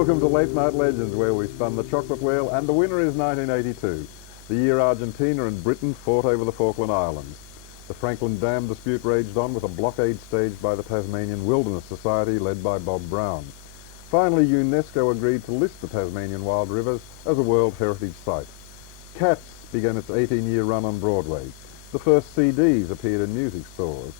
Welcome to Late Night Legends, where we spun the chocolate wheel, and the winner is 1982, the year Argentina and Britain fought over the Falkland Islands. The Franklin Dam dispute raged on with a blockade staged by the Tasmanian Wilderness Society, led by Bob Brown. Finally, UNESCO agreed to list the Tasmanian Wild Rivers as a World Heritage Site. Cats began its 18-year run on Broadway. The first CDs appeared in music stores.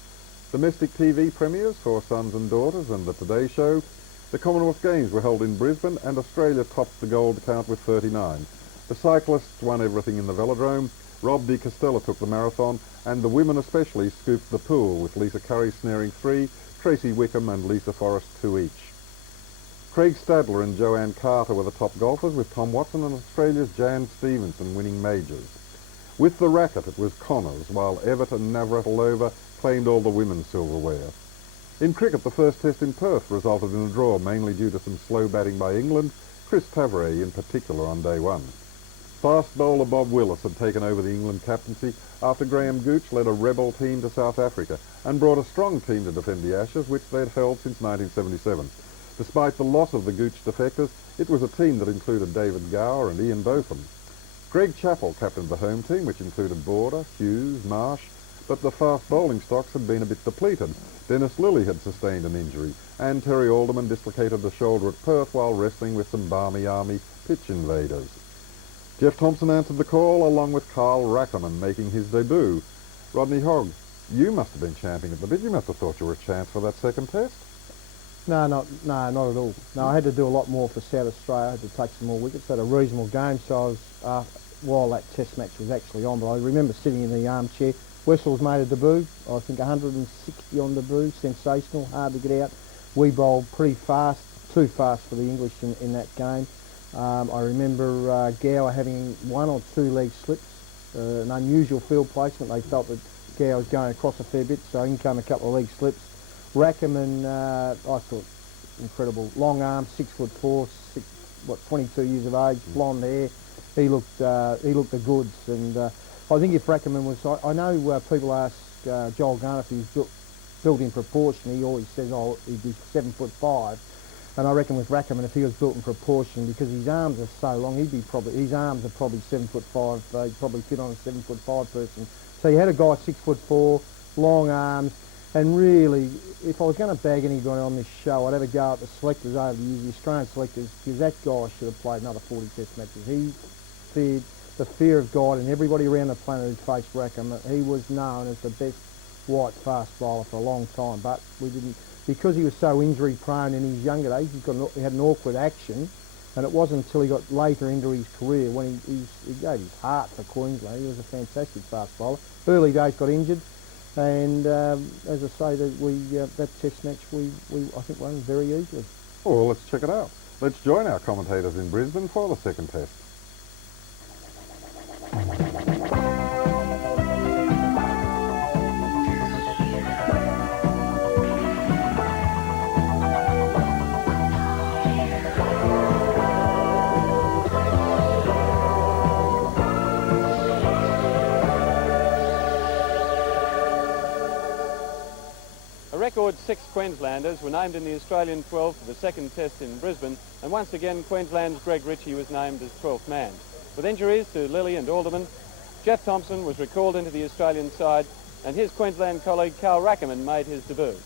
Domestic TV premieres for Sons and Daughters and The Today Show. The Commonwealth Games were held in Brisbane, and Australia topped the gold count with 39. The cyclists won everything in the velodrome. Rob de Castella took the marathon, and the women especially scooped the pool, with Lisa Curry snaring 3, Tracy Wickham and Lisa Forrest 2 each. Craig Stadler and Joanne Carter were the top golfers, with Tom Watson and Australia's Jan Stevenson winning majors. With the racket, it was Connors, while Everett and Navratilova claimed all the women's silverware. In cricket, the first test in Perth resulted in a draw, mainly due to some slow batting by England, Chris Tavares in particular on day one. Fast bowler Bob Willis had taken over the England captaincy after Graham Gooch led a rebel team to South Africa and brought a strong team to defend the Ashes, which they'd held since 1977. Despite the loss of the Gooch defectors, it was a team that included David Gower and Ian Botham. Greg Chappell captained the home team, which included Border, Hughes, Marsh, but the fast bowling stocks had been a bit depleted. Dennis Lilly had sustained an injury, and Terry Alderman dislocated the shoulder at Perth while wrestling with some Barmy Army pitch invaders. Jeff Thompson answered the call, along with Carl Rackerman making his debut. Rodney Hogg, you must have been champing at the bit. You must have thought you were a chance for that second test. No, not at all. No, I had to do a lot more for South Australia. I had to take some more wickets. Had a reasonable game, so I was, while that test match was actually on, but I remember sitting in the armchair. Wessels made a debut, I think 160 on debut, sensational, hard to get out. We bowled pretty fast, too fast for the English in that game. I remember Gower having 1 or 2 leg slips, an unusual field placement. They felt that Gower was going across a fair bit, so in came a couple of leg slips. Rackerman, I thought, incredible. Long arms, 6'4", 22 years of age, blonde hair. He looked the goods, and I think if Rackerman was, I know people ask Joel Garner if he was built in proportion. He always says, oh, he'd be 7'5", and I reckon with Rackerman, if he was built in proportion, because his arms are so long, his arms are probably 7'5". He'd probably fit on a 7'5" person. So you had a guy 6'4", long arms. And really, if I was going to bag anybody on this show, I'd have a go at the selectors over the years, the Australian selectors, because that guy should have played another 40 test matches. He feared the fear of God, and everybody around the planet who faced Rackham. He was known as the best white fast bowler for a long time, but we didn't, because he was so injury prone in his younger days. He had an awkward action, and it wasn't until he got later into his career when he gave his heart for Queensland. He was a fantastic fast bowler. Early days got injured. And as I say, that test match we I think won very easily. Oh, well, let's check it out. Let's join our commentators in Brisbane for the second test. Record 6 Queenslanders were named in the Australian 12 for the second test in Brisbane, and once again Queensland's Greg Ritchie was named as 12th man. With injuries to Lilly and Alderman, Jeff Thompson was recalled into the Australian side, and his Queensland colleague Carl Rackerman made his debut.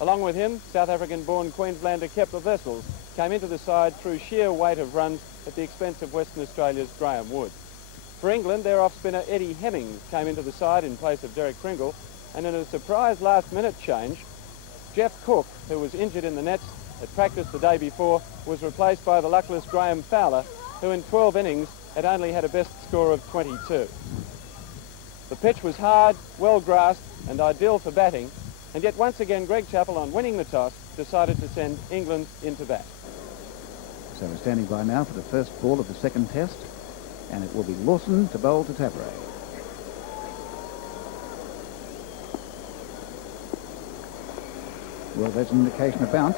Along with him, South African-born Queenslander Kepler Wessels came into the side through sheer weight of runs at the expense of Western Australia's Graham Wood. For England, their off-spinner Eddie Hemmings came into the side in place of Derek Pringle, and in a surprise last-minute change, Jeff Cook, who was injured in the nets at practice the day before, was replaced by the luckless Graham Fowler, who in 12 innings had only had a best score of 22. The pitch was hard, well grassed and ideal for batting, and yet once again Greg Chappell, on winning the toss, decided to send England into bat. So we're standing by now for the first ball of the second test, and it will be Lawson to bowl to Tavares. Well, there's an indication of bounce.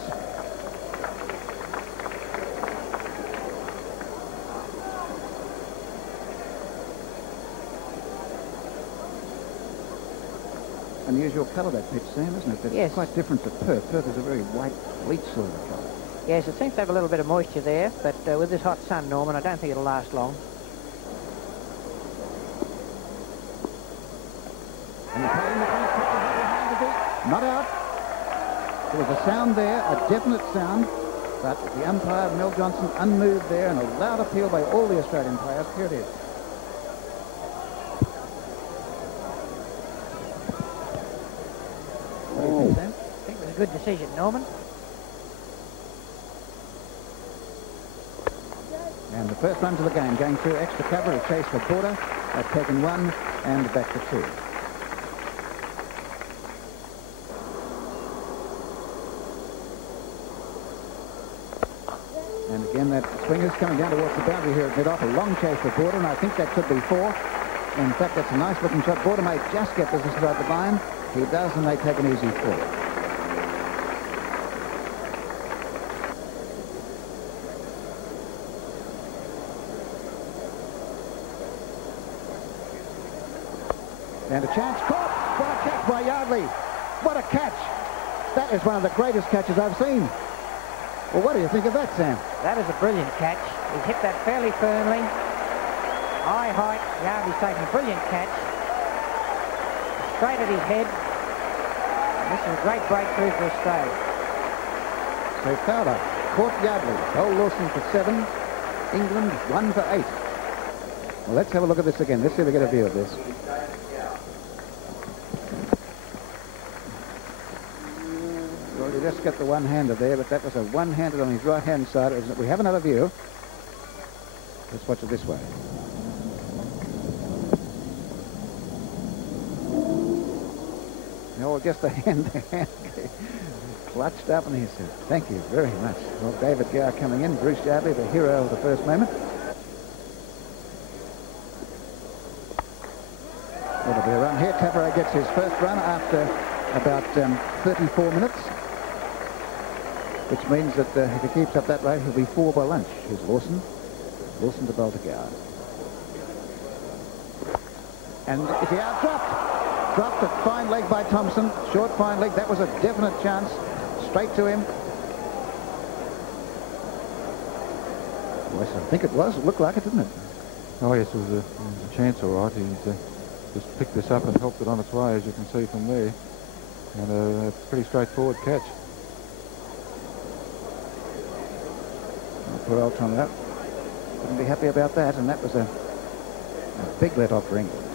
Unusual colour, that pitch, Sam, isn't it? It's yes. Quite different to Perth. Perth is a very white, fleet sort of colour. Yes, it seems to have a little bit of moisture there, but with this hot sun, Norman, I don't think it'll last long. And he's playing the front foot behind the beat. Not out. There was a sound there, a definite sound, but the umpire, Mel Johnson, unmoved there, and a loud appeal by all the Australian players. Here it is. What do you think, Sam? I think it was a good decision, Norman. And the first runs of the game going through extra cover, a chase for Border. They've taken one and back to two. And again, that swinger's coming down towards the boundary here at mid-off. A long chase for Border, and I think that could be four. In fact, that's a nice looking shot. Border may just get this inside the line. He does, and they take an easy four. And a chance caught. What a catch by Yardley. What a catch. That is one of the greatest catches I've seen. Well, what do you think of that, Sam? That is a brilliant catch. He hit that fairly firmly. High height. Yardley's taking a brilliant catch. Straight at his head. And this is a great breakthrough for Australia. So Fowler caught Yardley. Cole Lawson for 7. England 1 for 8. Well, let's have a look at this again. Let's see if we get a view of this. Well, you just got the one-hander there, but that was a one-handed on his right-hand side. We have another view. Let's watch it this way. Oh, just the hand clutched up, and he said, "Thank you very much." Well, David Gower coming in, Bruce Yardley, the hero of the first moment. There'll be a run here. Tavares gets his first run after about 34 minutes, which means that if he keeps up that rate, he'll be 4 by lunch. Here's Lawson. Lawson to bowl to Gower. And is he out? Dropped a fine leg by Thompson. Short fine leg. That was a definite chance. Straight to him. Yes, I think it was. It looked like it, didn't it? Oh, yes, it was a chance, all right. He's just picked this up and helped it on its way, as you can see from there. And a pretty straightforward catch. Poor old Tom, wouldn't be happy about that, and that was a big let-off for England.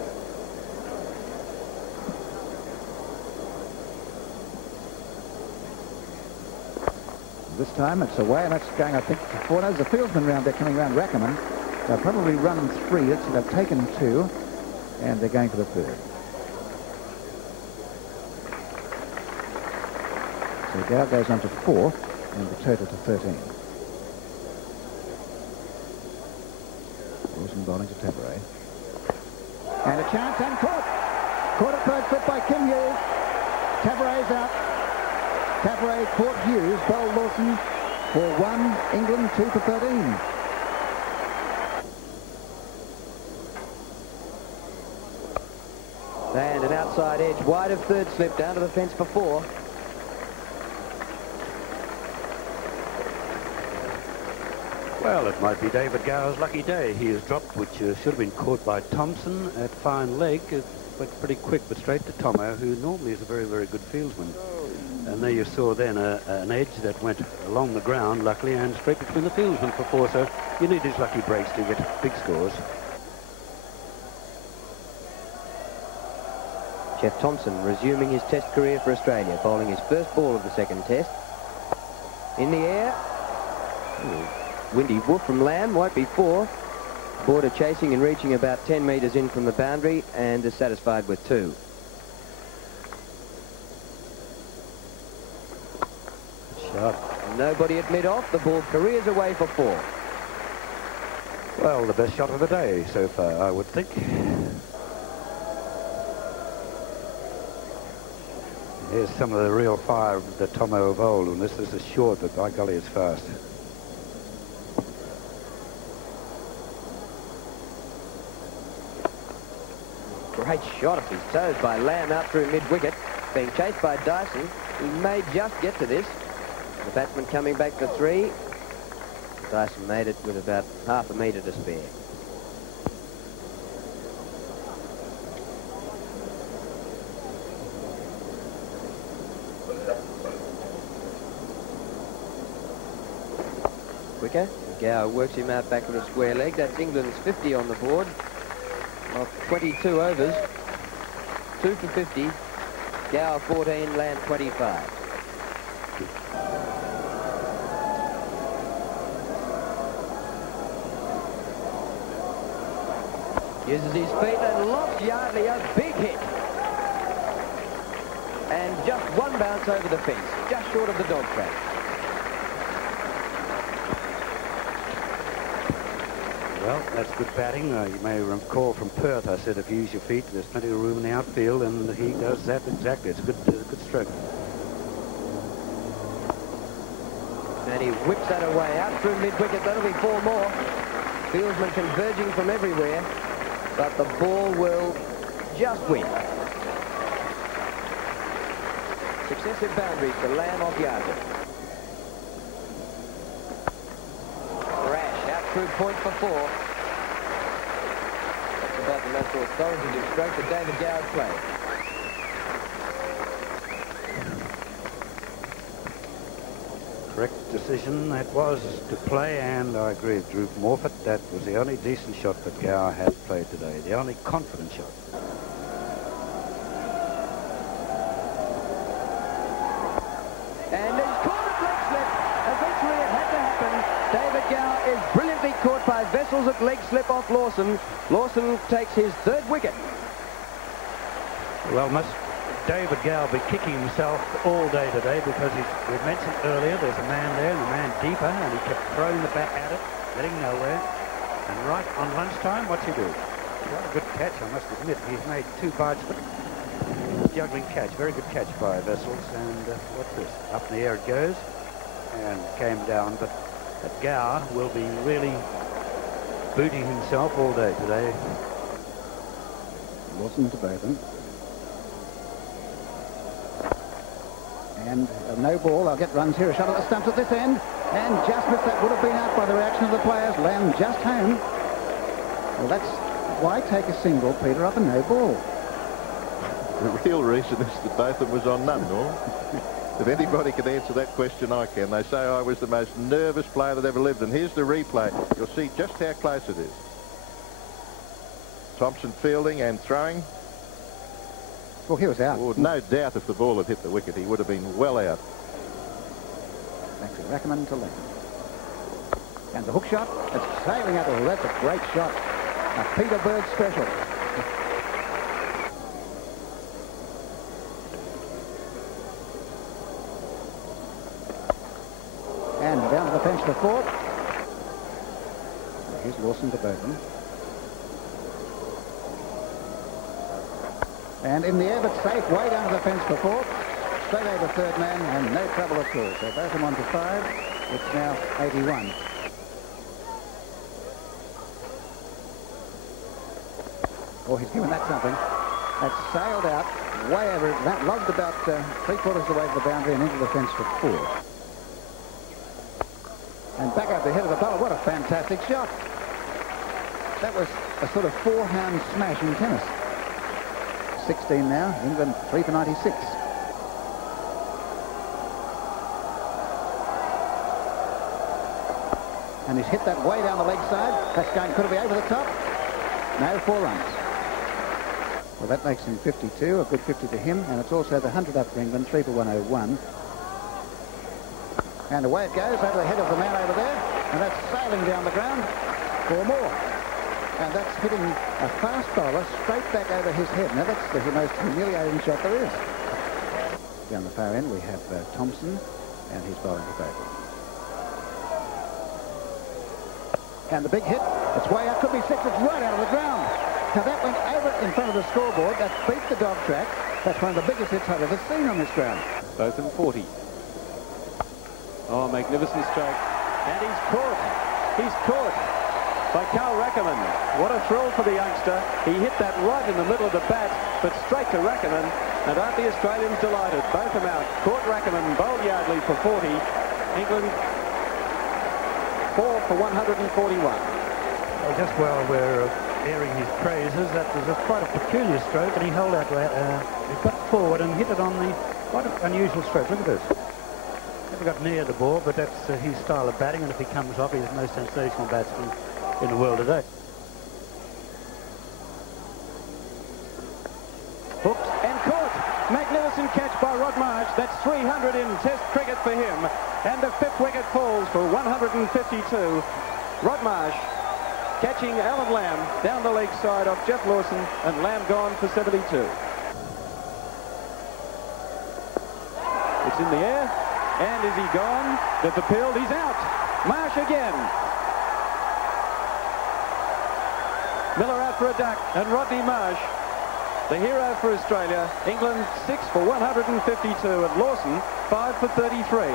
This time it's away, and that's going, I think, to 4. There's a fieldsman round there coming round Rackerman. They'll probably run 3. So they've taken 2, and they're going for the 3rd. So Gower goes on to 4, and the total to 13. Wilson bowling to Tavares. And a chance, and caught. Caught at third foot by Kim Hughes. Tavares out. Tavares caught Hughes, bowled Lawson for 1, England 2 for 13. And an outside edge, wide of third slip, down to the fence for 4. Well, it might be David Gower's lucky day. He has dropped, which should have been caught by Thompson at fine leg. It went pretty quick, but straight to Tomo, who normally is a very, very good fieldsman. And there you saw then an edge that went along the ground, luckily, and straight between the fieldsmen for 4. So you need these lucky breaks to get big scores. Jeff Thompson resuming his test career for Australia, bowling his first ball of the second test. In the air. Ooh, windy woof from Lamb, won't be 4. Border chasing and reaching about 10 metres in from the boundary, and is satisfied with 2. Shot. Nobody at mid-off. The ball careers away for 4. Well, the best shot of the day so far, I would think. Here's some of the real fire that Tomo of old, and this is a short, but by golly, it's fast. Great shot off his toes by Lamb out through mid-wicket. Being chased by Dyson. He may just get to this. The batsman coming back for 3. Dyson made it with about half a metre to spare. Quicker. Gower works him out back with a square leg. That's England's 50 on the board of 22 overs. 2 for 50. Gower 14, Lamb 25. Uses his feet and lofts Yardley a big hit. And just one bounce over the fence, just short of the dog track. Well, that's good batting. You may recall from Perth, I said if you use your feet, there's plenty of room in the outfield, and he does that exactly. It's a good stroke. And he whips that away out through mid-wicket. That'll be 4 more. Fieldsmen converging from everywhere, but the ball will just win. Successive boundaries for Lamb off Yardley. Rash out through point for 4. That's about the most authoritative stroke that David Gower played. Correct decision that was to play, and I agree with Drew Morfitt. That was the only decent shot that Gower had played today, the only confident shot. And he's caught at leg slip. Eventually it had to happen. David Gower is brilliantly caught by Vessels at leg slip off Lawson. Lawson takes his 3rd wicket. Well, must David Gower be kicking himself all day today, because we mentioned earlier there's a man there and a man deeper, and he kept throwing the bat at it, getting nowhere. And right on lunchtime, what's he do? What a good catch, I must admit. He's made 2 bites, but juggling catch. Very good catch by Vessels. And what's this? Up in the air it goes, and came down. But Gower will be really booting himself all day today. Lawson to Bowden. And no ball. I'll get runs here. A shot at the stumps at this end. And just missed. That would have been out by the reaction of the players. Lamb just home. Well, that's why take a single, Peter, up and no ball. The real reason is that both of them was on none, Norm. If anybody can answer that question, I can. They say I was the most nervous player that ever lived. And here's the replay. You'll see just how close it is. Thompson fielding and throwing. Well, he was out. Well, no doubt if the ball had hit the wicket, he would have been well out. Back to Rackerman to Lamb. And the hook shot. It's sailing out. Oh, that's a great shot. A Peter Bird special. And down to the fence for 4. Here's Lawson to Bowden. And in the air, but safe, way down to the fence for 4. Straight over 3rd man, and no trouble at all. So both of them on to 5. It's now 81. Oh, he's given that something. That's sailed out, way over, that logged about 3/4 of the way to the boundary and into the fence for 4. And back over the head of the bowler. What a fantastic shot. That was a sort of 4-hand smash in tennis. 16 now, England 3 for 96. And he's hit that way down the leg side. That's going, could it be over the top? No, 4 runs. Well, that makes him 52, a good 50 to him, and it's also the 100 up for England, 3 for 101. And away it goes over the head of the man over there, and that's sailing down the ground. 4 more. And that's hitting a fast bowler straight back over his head. Now that's the most humiliating shot there is. Down the far end we have Thompson, and he's bowling for Baker. And the big hit, it's way out, could be 6, it's right out of the ground. Now that went over in front of the scoreboard, that beat the dog track. That's one of the biggest hits I've ever seen on this ground. Both in 40. Oh, magnificent stroke. And he's caught. He's caught by Carl Rackerman. What a thrill for the youngster. He hit that right in the middle of the bat, but straight to Rackerman. And aren't the Australians delighted? Both them out. Caught Rackerman, bowled Yardley for 40. England 4 for 141. Well, just while we're airing his praises, that was quite a peculiar stroke, and he held out, he got forward and hit it on the quite an unusual stroke. Look at this. Never got near the ball, but that's his style of batting, and if he comes off, he's the most sensational batsman in the world today. Hooked and caught. Magnificent catch by Rod Marsh. That's 300 in Test cricket for him. And the 5th wicket falls for 152. Rod Marsh catching Alan Lamb down the leg side off Jeff Lawson, and Lamb gone for 72. It's in the air. And is he gone? They've appealed. He's out. Marsh again. Miller out for a duck, and Rodney Marsh, the hero for Australia. England 6 for 152, and Lawson 5 for 33.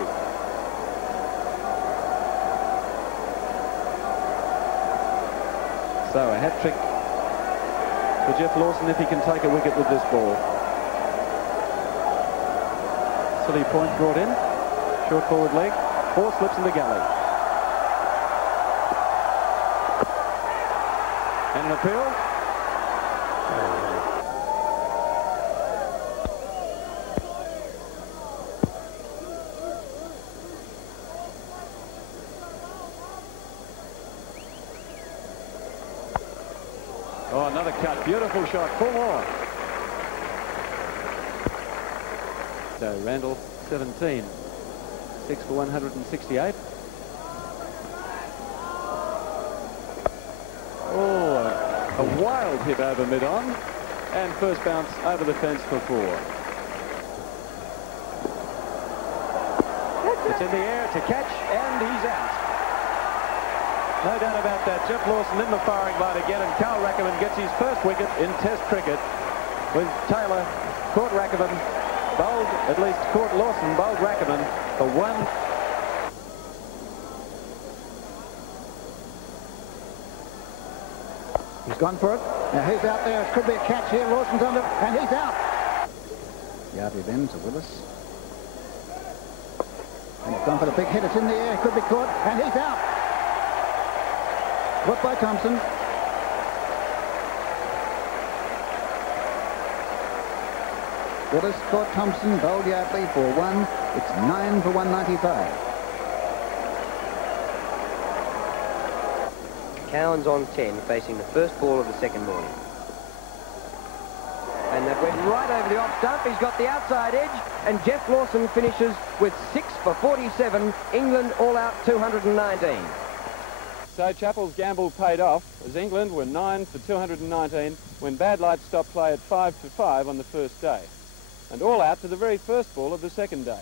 So a hat-trick for Jeff Lawson if he can take a wicket with this ball. Silly point brought in. Short forward leg. 4 slips in the gully. And an appeal. Oh, another cut. Beautiful shot. 4 more. So Randall, 17. 6 for 168. Oh, a wild hit over mid-on. And first bounce over the fence for 4. It's in the air to catch, and he's out. No doubt about that. Jeff Lawson in the firing line again, and Carl Rackerman gets his first wicket in Test cricket, with Taylor caught Rackerman, bowled, at least caught Lawson, bowled Rackerman for 1. He's gone for it. Now he's out there. It could be a catch here. Lawson's under, and he's out. Yardley then to Willis. And he's gone for the big hit. It's in the air. It could be caught, and he's out. Caught by Thompson. Willis caught Thompson, bowled Yardley for 1. It's 9 for 195. Cowan's on 10, facing the first ball of the second morning. And that went right over the off stump. He's got the outside edge, and Jeff Lawson finishes with 6 for 47. England all out 219. So Chappell's gamble paid off, as England were 9 for 219 when Bad Light stopped play at 5 for 5 on the first day. And all out to the very first ball of the second day.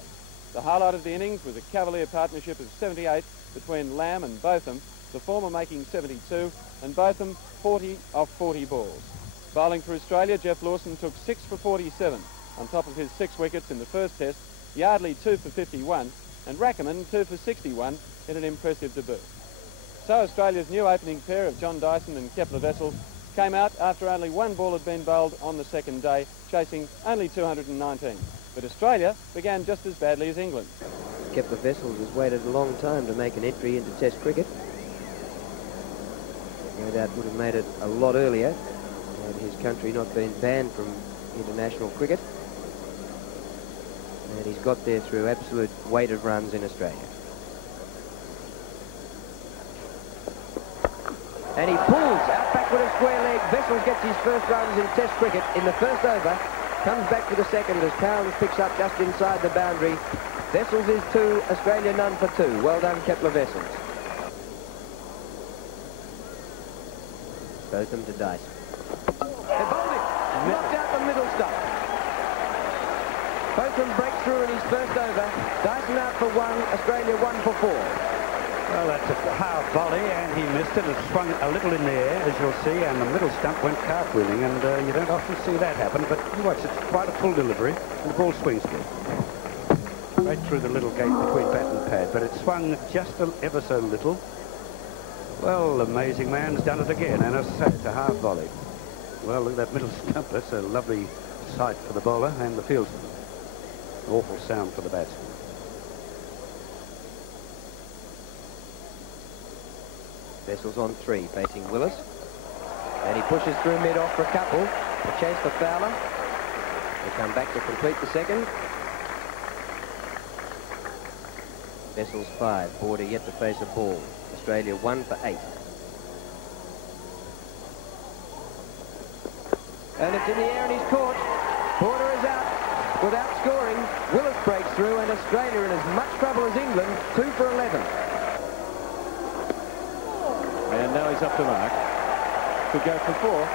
The highlight of the innings was a Cavalier partnership of 78 between Lamb and Botham, the former making 72, and Botham 40 off 40 balls. Bowling for Australia, Jeff Lawson took 6 for 47 on top of his 6 wickets in the first test, Yardley 2 for 51, and Rackerman 2 for 61 in an impressive debut. So Australia's new opening pair of John Dyson and Kepler Wessels came out after only 1 ball had been bowled on the second day, chasing only 219. But Australia began just as badly as England. Kepler Wessels has waited a long time to make an entry into Test cricket. No doubt would have made it a lot earlier had his country not been banned from international cricket. And he's got there through absolute weighted runs in Australia. And he pulls out back with a square leg. Wessels gets his first runs in Test cricket in the first over. Comes back for the second as Cowans picks up just inside the boundary. Wessels is 2, Australia none for 2. Well done, Kepler Wessels. Botham to Dyson. They bowled it. Knocked out the middle stump. Botham breaks through in his first over. Dyson out for 1, Australia 1 for 4. Well, that's a hard volley, and he missed it. It swung a little in the air, as you'll see, and the middle stump went cartwheeling, and you don't often see that happen, but you watch, it's quite a full delivery, and the ball swings good. Right through the little gate between bat and pad, but it swung just ever so little. Well, amazing man's done it again, and as I say, it's a half volley. Well, look at that middle stump. That's a lovely sight for the bowler and the fieldsman. Awful sound for the batsman. Vessel's on 3, facing Willis. And he pushes through mid-off for a couple. A chase for Fowler. They come back to complete the second. Vessel's 5. Border yet to face a ball. Australia 1 for 8. And it's in the air and he's caught. Border is out without scoring. Willis breaks through and Australia in as much trouble as England. 2 for 11. And now he's up to mark. Could go for 4.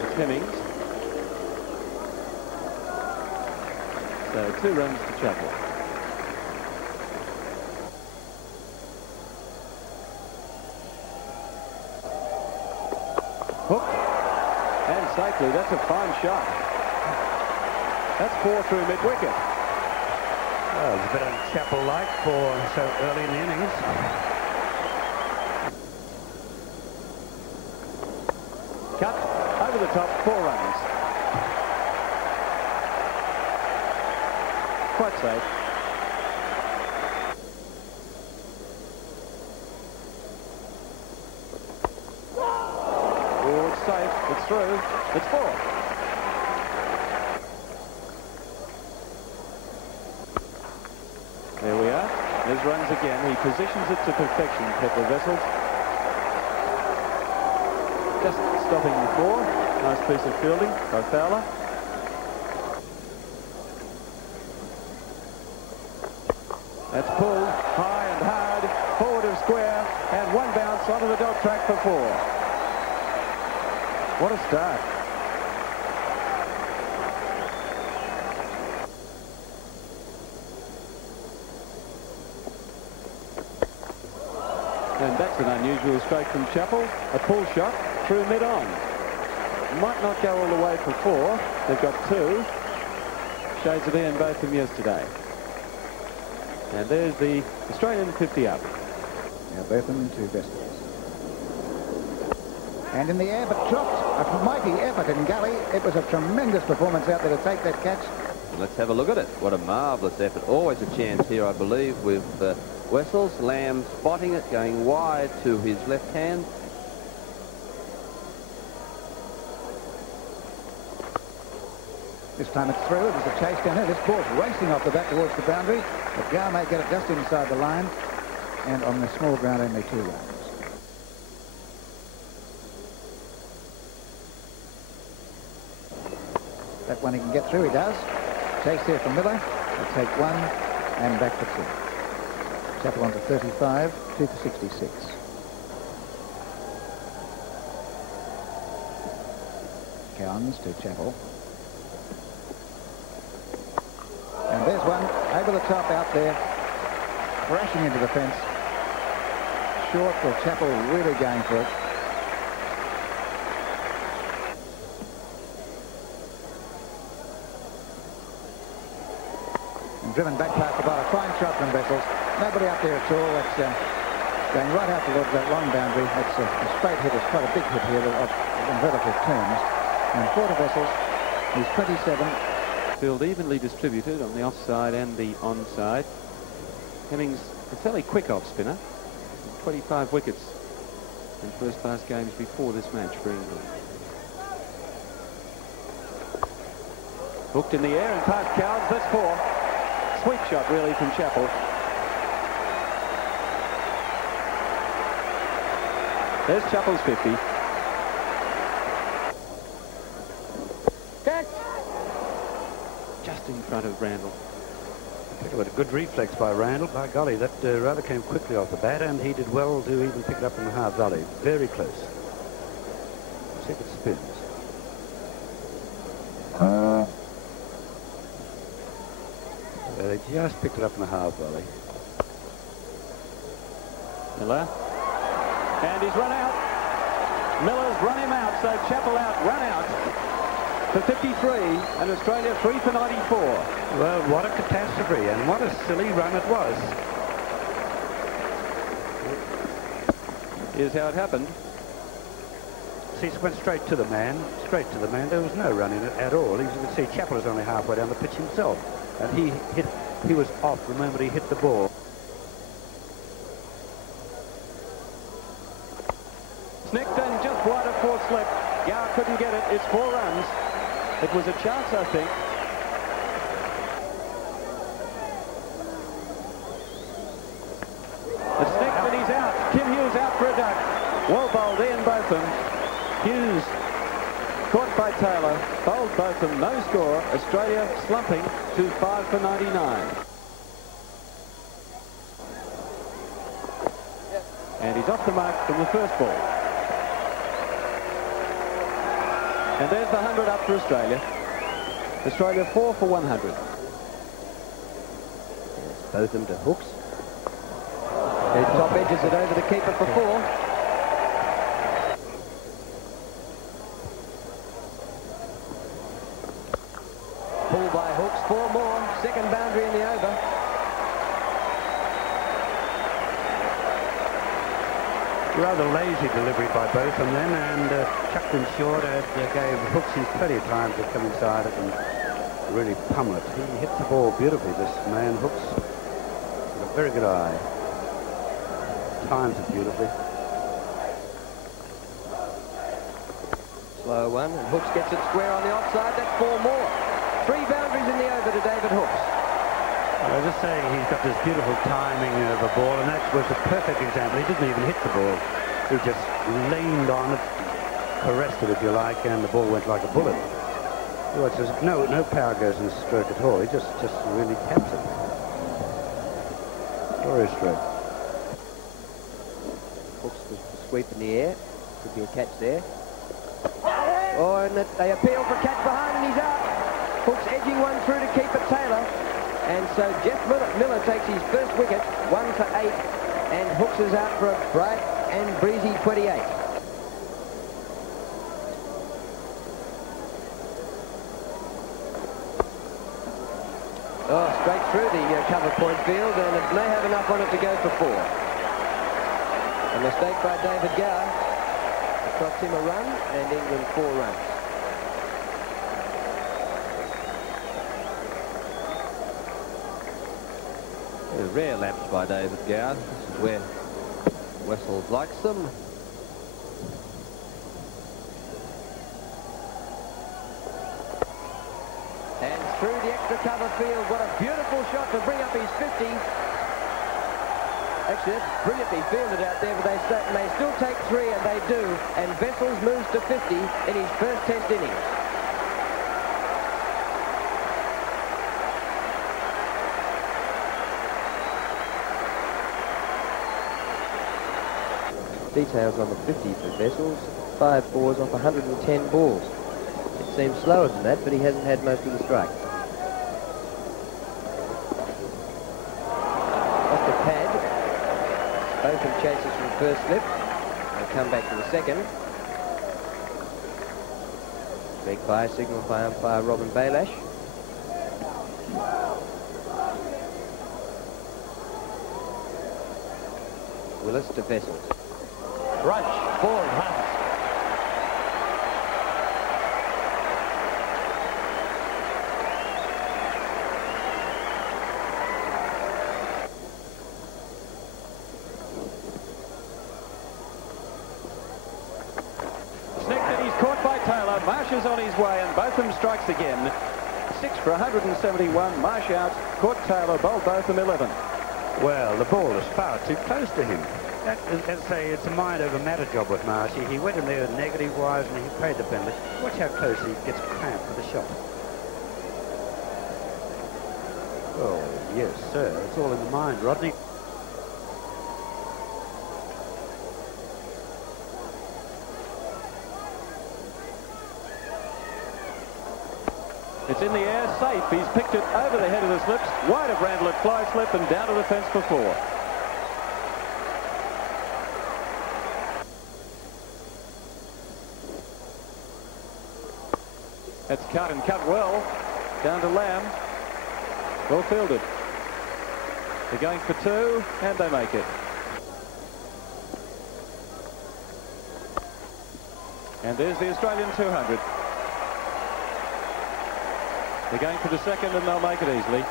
It's Hemmings. So 2 runs to Chappell. Hooked. And safely. That's a fine shot. That's 4 through mid-wicket. Well, it's a bit Chappell-like for so early in the innings. Cut. Over the top. 4 runs. Quite safe. Oh, it's safe. It's through. It's 4. There we are. There's runs again. He positions it to perfection, Pepper Vessels. Just stopping before. Nice piece of fielding by Fowler. That's pulled high and hard, forward of square, and 1 bounce onto the dog track for 4. What a start. And that's an unusual stroke from Chappell. A pull shot through mid-on. Might not go all the way for 4. They've got 2. Shades of Ian both from yesterday. And there's the Australian 50 up. Now Bertham to Vessels. And in the air, but dropped. A mighty effort in Gully. It was a tremendous performance out there to take that catch. Let's have a look at it. What a marvellous effort. Always a chance here, I believe, with Wessels. Lamb spotting it, going wide to his left hand. This time it's through. It was a chase down here. This ball's racing off the bat towards the boundary. But Gow may get it just inside the line. And on the small ground, only 2 runs. That one he can get through, he does. Chase here from Miller. He'll take 1 and back for 2. Chappell on to 35, 2 for 66. Cowans to Chappell. And there's one over the top out there, crashing into the fence. Short for Chappell, really going for it. And driven back past the ball, a fine shot from Vessels. Nobody up there at all. That's going right out towards that long boundary. That's a straight hit. It's quite a big hit here in relative terms. And 4 to Vessels. He's 27. Field evenly distributed on the offside and the onside. Hemmings, a fairly quick off spinner. 25 wickets in first-class games before this match for England. Hooked in the air and past Cowans. That's 4. Sweet shot, really, from Chappell. There's Chappell's 50. Catch! Just in front of Randall. A good reflex by Randall. By golly, that rather came quickly off the bat, and he did well to even pick it up in the half volley. Very close. See if it spins. They just picked it up in the half volley. Miller. And he's run out. Miller's run him out, so Chappell out, run out for 53, and Australia 3 for 94. Well, what a catastrophe, and what a silly run it was. Here's how it happened. See, it went straight to the man, straight to the man. There was no run in it at all. As you can see, Chappell is only halfway down the pitch himself, and he was off the moment he hit the ball. fourth slip. Gower couldn't get it. It's 4 runs. It was a chance, I think. It's next and he's out. Kim Hughes out for a duck. Well bowled, Ian Botham. Hughes caught by Taylor. Bowled Botham, no score. Australia slumping to 5 for 99. And he's off the mark from the first ball. And there's the 100 up for Australia. Australia 4 for 100. Botham to Hooks. He top edges it over the keeper for 4. Pull by Hooks, 4 more. Second boundary in the over. Rather lazy delivery by Botham then, and chucked him short. Gave Hooks plenty of time to come inside it and really pummel it. He hit the ball beautifully, this man Hooks. With a very good eye. Times it beautifully. Slow one, and Hooks gets it square on the offside. That's 4 more. 3 boundaries in the over to David Hooks. I was just saying he's got this beautiful timing of the ball, and that was a perfect example. He didn't even hit the ball. He just leaned on it, caressed it if you like, and the ball went like a bullet. Well, it's just, no power goes in the stroke at all. He just really taps it. Glorious stroke. Hooks was the sweep in the air. Could be a catch there. Oh, and they appeal for catch behind, and he's out. Hooks edging one through to keep it Taylor. And so Jeff Miller takes his first wicket, 1 for 8, and Hooks is out for a bright and breezy 28. Oh, straight through the cover point field, and it may have enough on it to go for 4. A mistake by David Gower. It cost him a run, and England 4 runs. A rare lapse by David Gower. This is where Wessels likes them. And through the extra cover field, what a beautiful shot to bring up his 50. Actually, that's brilliantly fielded out there, but they still take 3, and they do. And Wessels moves to 50 in his first Test innings. Details on the 50 for Wessels. 5 fours off 110 balls. It seems slower than that, but he hasn't had most of the strike. Off the pad. Botham chases from first slip. They come back to the second. Big fire signal by umpire Robin Baylash. Willis to Wessels. Rush, 4 runs. Snicked, he's caught by Taylor. Marsh is on his way, and Botham strikes again. 6 for 171. Marsh out. Caught Taylor. Bowled Botham 11. Well, the ball is far too close to him. It's a mind over matter job with Marshy. He went in there negative-wise, and he paid the penalty. Watch how close he gets cramped with the shot. Oh, yes, sir. It's all in the mind, Rodney. It's in the air, safe. He's picked it over the head of the slips, wide of Randall at fly slip, and down to the fence for 4. That's cut and cut well. Down to Lamb. Well fielded. They're going for 2, and they make it. And there's the Australian 200. They're going for the second, and they'll make it easily.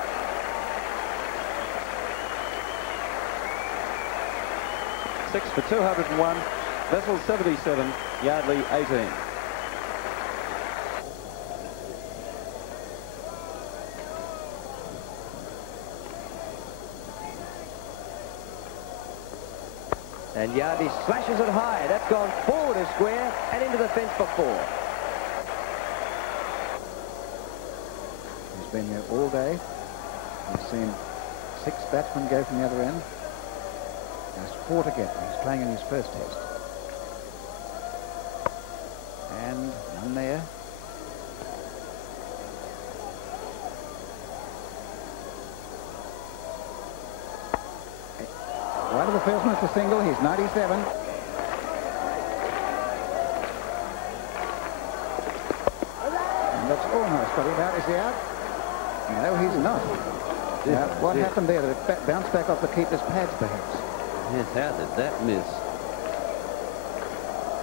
Six for 201. Wessels 77. Yardley 18. And Yardley slashes it high. That's gone forward a square and into the fence for 4. He's been there all day. He's seen 6 batsmen go from the other end. There's 4 to get. He's playing in his first test. And none there. Right of the fieldsman for single. He's 97. And that's almost got him out. Is he out? No, he's not. Now, what happened there? Did it bounce back off the keeper's pads, perhaps? Yes, how did that miss?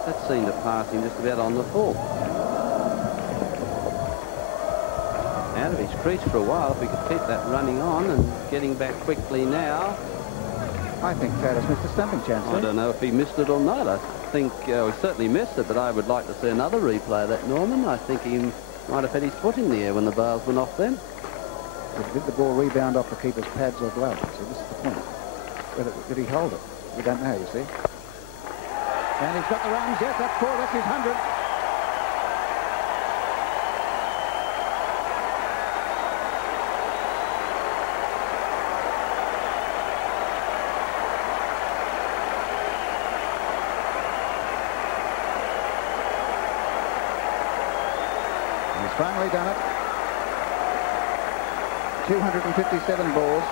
That seemed to pass him just about on the full. Out of his crease for a while. If we could keep that running on and getting back quickly now. I think Taylor's missed a stumping chance. I don't know if he missed it or not. I think he certainly missed it, but I would like to see another replay of that, Norman. I think he might have had his foot in the air when the bails went off then. Did the ball rebound off the keeper's pads or gloves? So this is the point. Did he hold it? We don't know, you see. And he's got the runs. Yes, that's 4. That's his 100. He's finally done it. 257 balls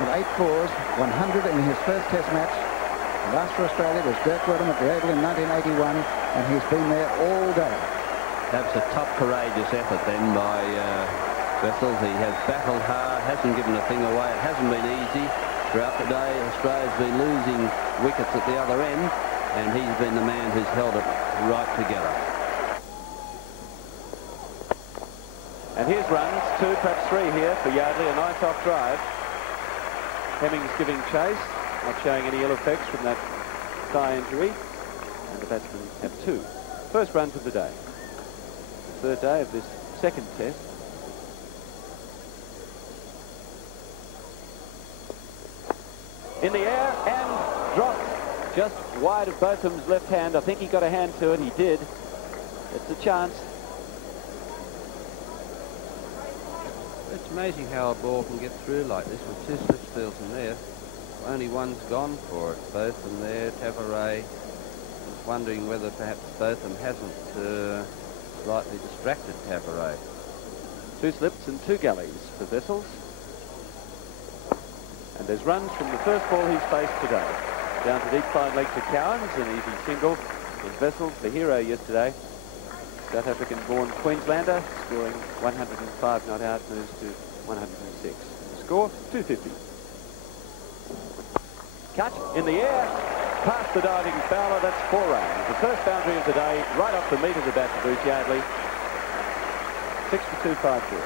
with 8 fours, 100 in his first test match. The last for Australia was Dirk Woodham at the Oval in 1981, and he's been there all day. That's a tough, courageous effort then by Wessels. He has battled hard, hasn't given a thing away. It hasn't been easy. Throughout the day, Australia's been losing wickets at the other end, and he's been the man who's held it right together. And here's runs, 2, perhaps 3 here for Yardley, a nice off drive. Hemmings giving chase, not showing any ill effects from that thigh injury. And the batsmen have 2. First runs of the day. The third day of this second test. In the air and dropped just wide of Botham's left hand. I think he got a hand to it. He did. It's a chance. It's amazing how a ball can get through like this with 2 slip steals in there. Only one's gone for it. Botham there, Tavares. Just wondering whether perhaps Botham hasn't slightly distracted Tavares. 2 slips and 2 gullies for Wessels. And there's runs from the first ball he's faced today. Down to deep fine leg to Cowans, an easy single. Was Wessels, the hero yesterday. South African-born Queenslander, scoring 105 not out, moves to 106. The score, 250. Catch in the air, past the diving fowler, that's 4 runs. The first boundary of the day, right off the meat of the bat for Bruce Yardley. 6 for 2, 5 4.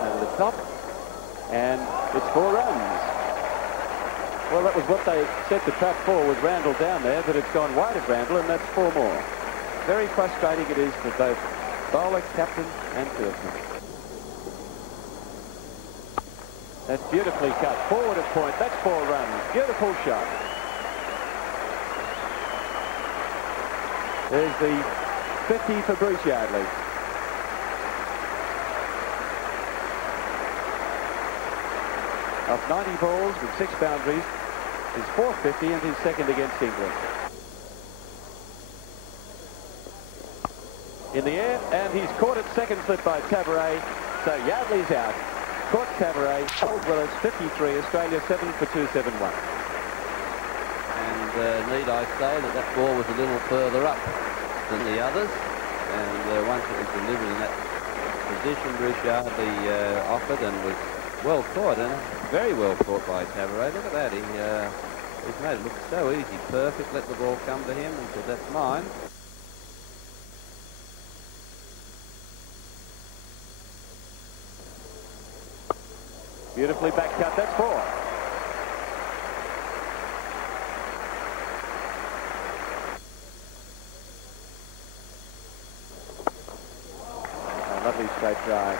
Over the top, and it's 4 runs. Well, that was what they set the trap for, was Randall down there, but it's gone wide of Randall, and that's 4 more. Very frustrating it is for both bowler, captain, and fieldsman. That's beautifully cut. Forward at point. That's 4 runs. Beautiful shot. There's the 50 for Bruce Yardley. Off 90 balls with 6 boundaries, his 450 and his second against England. In the air, and he's caught at second slip by Tavares, so Yardley's out. Caught Tavares, Willis 53, Australia 7 for 271. And need I say that ball was a little further up than the others, and once it was delivered in that position, Bruce Yardley offered and was well caught, and very well caught by Tavares. Look at that, he's made it look so easy, perfect, let the ball come to him, and said, that's mine. Beautifully back cut. That's 4. A lovely straight drive.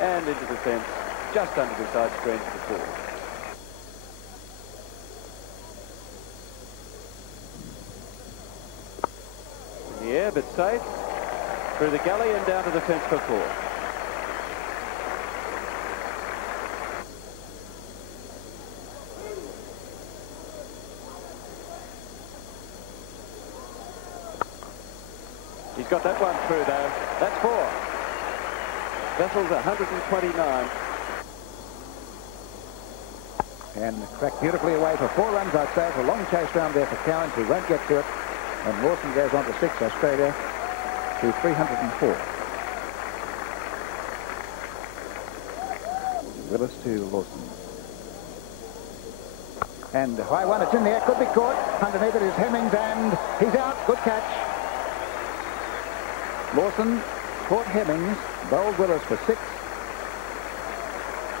And into the fence, just under the side screen for the 4. In the air, but safe. Through the gully and down to the fence for 4. He's got that one through though. That's 4. Vessel's 129. And cracked beautifully away for 4 runs, I'd say. It's a long chase round there for Cowans, who won't get to it. And Lawson goes on to 6, Australia to 304. Willis to Lawson. And high one, it's in there, could be caught. Underneath it is Hemmings, and he's out. Good catch. Lawson caught Hemmings, bowled Willis for 6,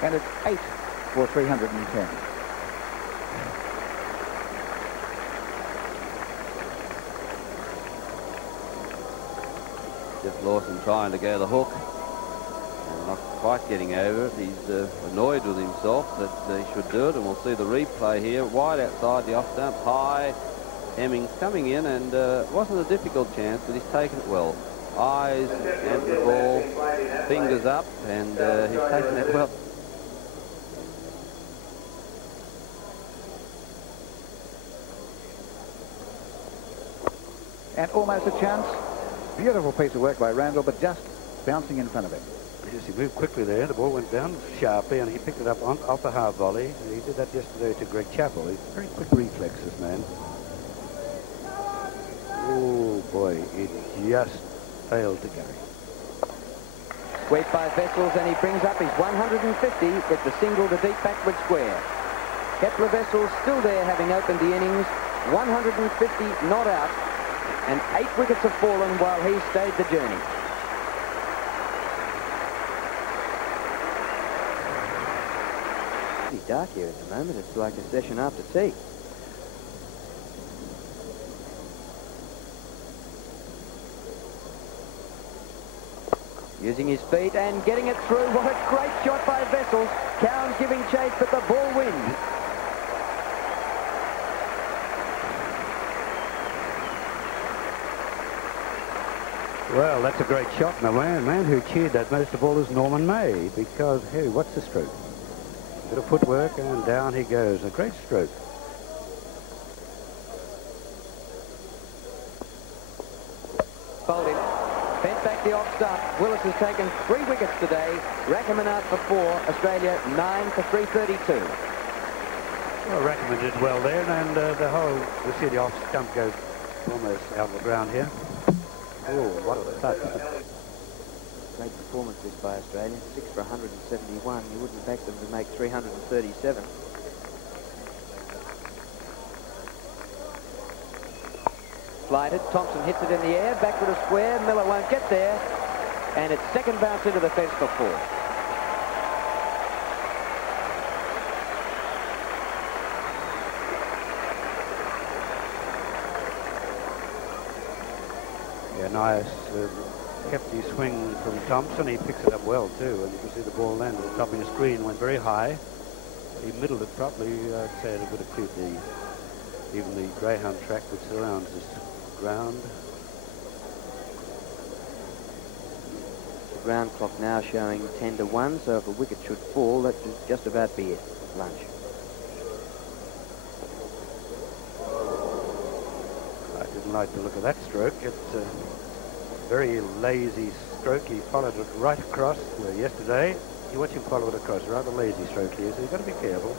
and it's 8 for 310. Just Lawson trying to go the hook and not quite getting over it. He's annoyed with himself that he should do it, and we'll see the replay here. Wide outside the off stump, high. Hemmings coming in, and it wasn't a difficult chance, but he's taken it well. Eyes and the ball, fingers up, and he's taken it well. And almost a chance. Beautiful piece of work by Randall, but just bouncing in front of him. Yes, he moved quickly there. The ball went down sharply, and he picked it up off the half volley. He did that yesterday to Greg Chappell. He's very quick reflex, this man. Oh, boy, it just failed to go. Sweep by Vessels, and he brings up his 150 with the single to deep backward square. Kepler Vessels still there, having opened the innings. 150 not out, and 8 wickets have fallen while he stayed the journey. Pretty dark here at the moment. It's like a session after tea. Using his feet and getting it through. What a great shot by Vessels. Cowans giving chase, but the ball wins. Well, that's a great shot, and the man who cheered that most of all is Norman May, because, hey, what's the stroke? Bit of footwork, and down he goes. A great stroke. Bowled him. Bent back the off stump. Willis has taken 3 wickets today. Rackerman out for 4. Australia 9 for 332. Well, Rackerman did well there, and you see the off stump goes almost out of the ground here. Oh, what a touch. Great performance this by Australia. 6 for 171. You wouldn't back them to make 337. Flighted. Thompson hits it in the air. Backward of square. Miller won't get there. And it's second bounce into the fence for 4. Yeah, nice. Hefty swing from Thompson. He picks it up well, too. And you can see the ball landed at the top of the screen. Went very high. He middled it properly. I'd say it would have cleared even the greyhound track which surrounds this ground. The ground clock now showing 10 to 1, so if a wicket should fall, that should just about be it. Lunch. I didn't like the look of that stroke. It's a very lazy stroke. He followed it right across yesterday. You watch him follow it across. Rather lazy stroke here, so you've got to be careful.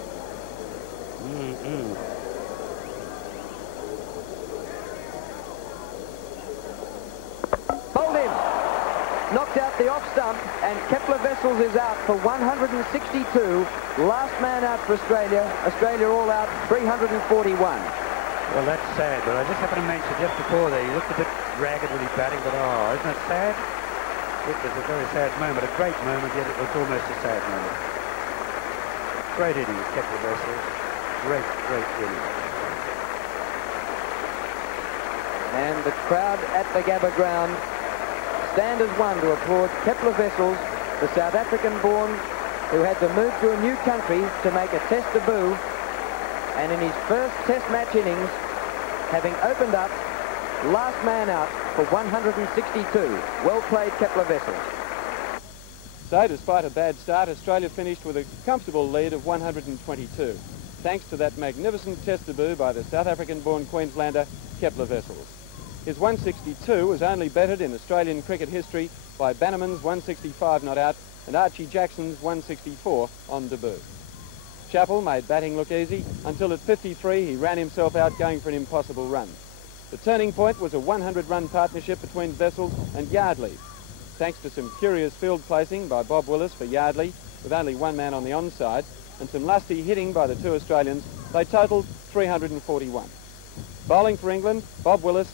Hold him. Knocked out the off stump, and Kepler Vessels is out for 162. Last man out for Australia. Australia all out 341. Well, that's sad, but I just happened to mention just before there, he looked a bit ragged with his batting, but oh, isn't it sad? It was a very sad moment, a great moment, yet it was almost a sad moment. Great innings, Kepler Vessels. Great, great innings. And the crowd at the Gabba ground stand as one to applaud Kepler Vessels, the South African-born who had to move to a new country to make a test debut, and in his first test match innings, having opened up, last man out for 162. Well played, Kepler Vessels. So, despite a bad start, Australia finished with a comfortable lead of 122, thanks to that magnificent test debut by the South African-born Queenslander, Kepler Vessels. His 162 was only bettered in Australian cricket history by Bannerman's 165 not out and Archie Jackson's 164 on debut. Chappell made batting look easy until at 53 he ran himself out going for an impossible run. The turning point was a 100-run partnership between Vessels and Yardley. Thanks to some curious field placing by Bob Willis for Yardley, with only one man on the onside, and some lusty hitting by the two Australians, they totalled 341. Bowling for England, Bob Willis,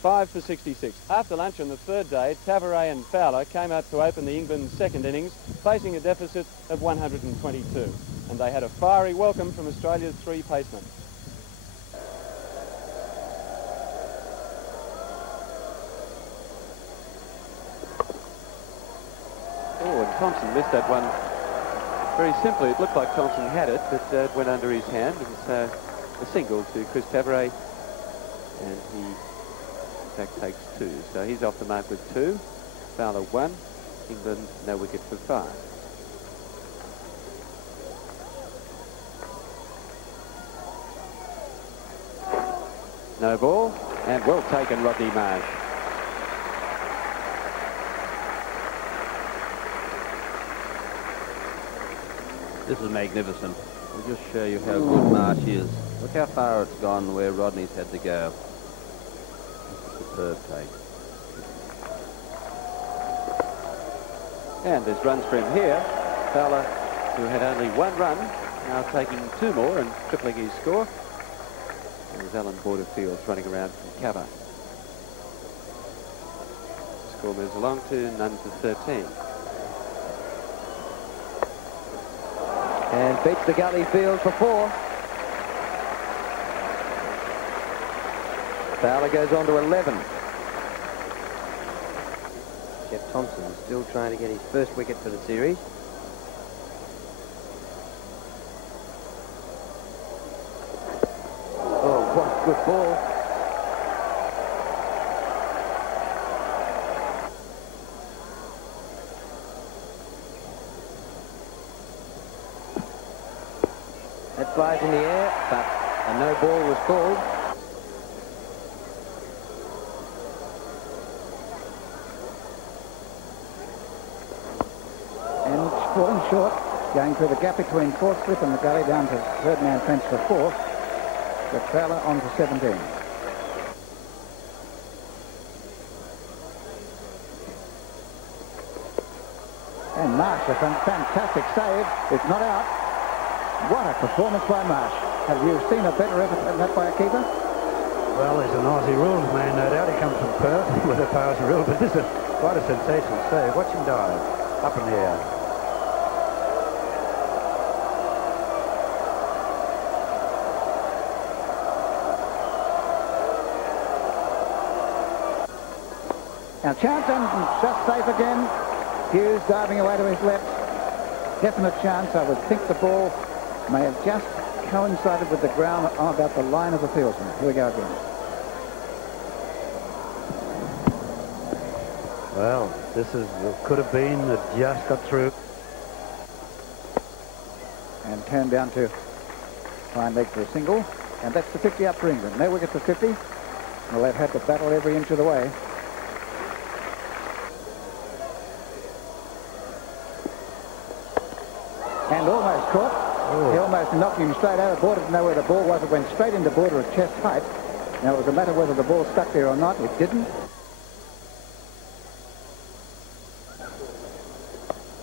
5 for 66. After lunch on the third day, Tavares and Fowler came out to open the England's second innings, facing a deficit of 122. And they had a fiery welcome from Australia's three pacemen. Oh, and Thompson missed that one very simply. It looked like Thompson had it, but it went under his hand. It was a single to Chris Tavares, and he, in fact, takes 2. So he's off the mark with 2. Fowler 1. England no wicket for 5. No ball, and well taken, Rodney Marsh. This is magnificent. We'll just show you how good Marsh is. Look how far it's gone where Rodney's had to go. This is a superb take. And there's runs for him here. Fowler, who had only 1 run, now taking 2 more and tripling his score. There's Alan Borderfields running around from cover. Score moves along to none for 13. And beats the gully field for 4. Fowler goes on to 11. Jeff Thompson still trying to get his first wicket for the series. Oh, what a good ball. That flies in the air, but a no ball was called. And falling short, going through the gap between 4th slip and the gully down to 3rd man fence for 4. But Fowler on to 17. And Marsh, a fantastic save. It's not out. What a performance by Marsh. Have you seen a better effort than that by a keeper? Well, he's an Aussie rules man, no doubt. He comes from Perth with a Aussie rule, but this is quite a sensational save. Watch him dive up in the air. Now chance and just safe again. Hughes diving away to his left. Definite chance. I would think the ball may have just coincided with the ground on about the line of the fieldsman. Here we go again. Well, this is could have been. It just got through. And turned down to fine leg for a single. And that's the 50 up for England. No wicket for 50. Well, they've had to battle every inch of the way. And almost caught. He almost knocked him straight out of border. Didn't know where the ball was. It went straight into border at chest height. Now it was a matter whether the ball stuck there or not. It didn't.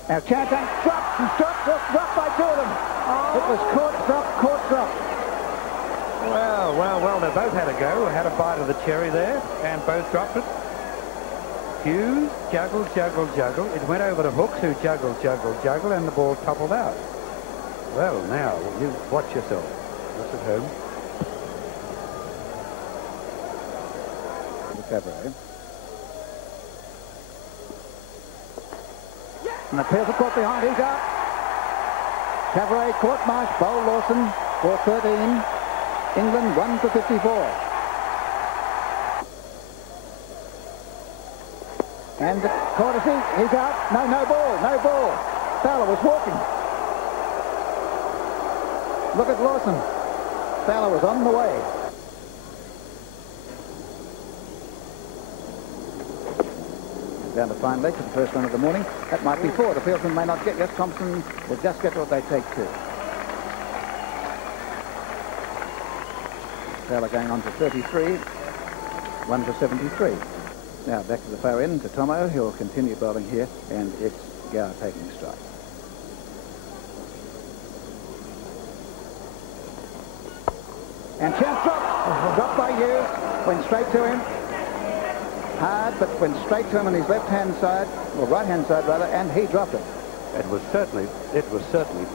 Now chance and dropped by 2 of them. It was caught, dropped, caught, dropped. Well, they both had a go, had a bite of the cherry there, and both dropped it. Hughes juggled. It went over to Hooks, who juggled, and the ball toppled out. Well, now, you watch yourself. That's at home. Cabaret. And the Perth are caught behind. He's out. Cabaret caught Marsh. Bowl Lawson for 13. England 1 for 54. And Courtesy, he's out. No ball. Fowler was walking. Look at Lawson. Fowler was on the way. Down the fine leg for the first run of the morning. That might be 4. The fieldsman may not get. Yes, Thompson will just get what they take to. Fowler going on to 33. 1 for 73. Now back to the far end to Tomo. He'll continue bowling here, and it's Gower taking strike. And chance dropped by Hughes. Went straight to him. Hard, but went straight to him on his left-hand side, or right-hand side rather, and he dropped it. It was certainly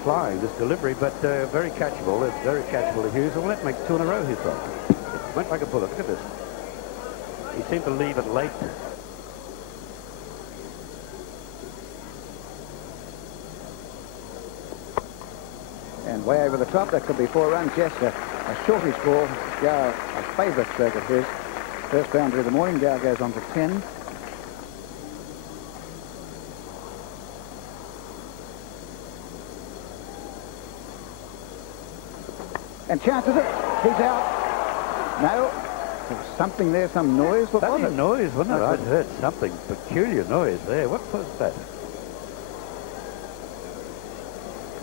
flying, this delivery, but very catchable. It's very catchable to Hughes. Well, that makes 2 in a row he's dropped. It went like a bullet. Look at this. He seemed to leave it late. And way over the top, that could be 4 runs. Yes, a shortish ball. Gower, a favourite stroke of his. First boundary of the morning. Gower goes on to 10. And chances it. He's out. No. There was something there, some noise. What was it? Noise, wasn't it? I'd heard something peculiar noise there. What was that?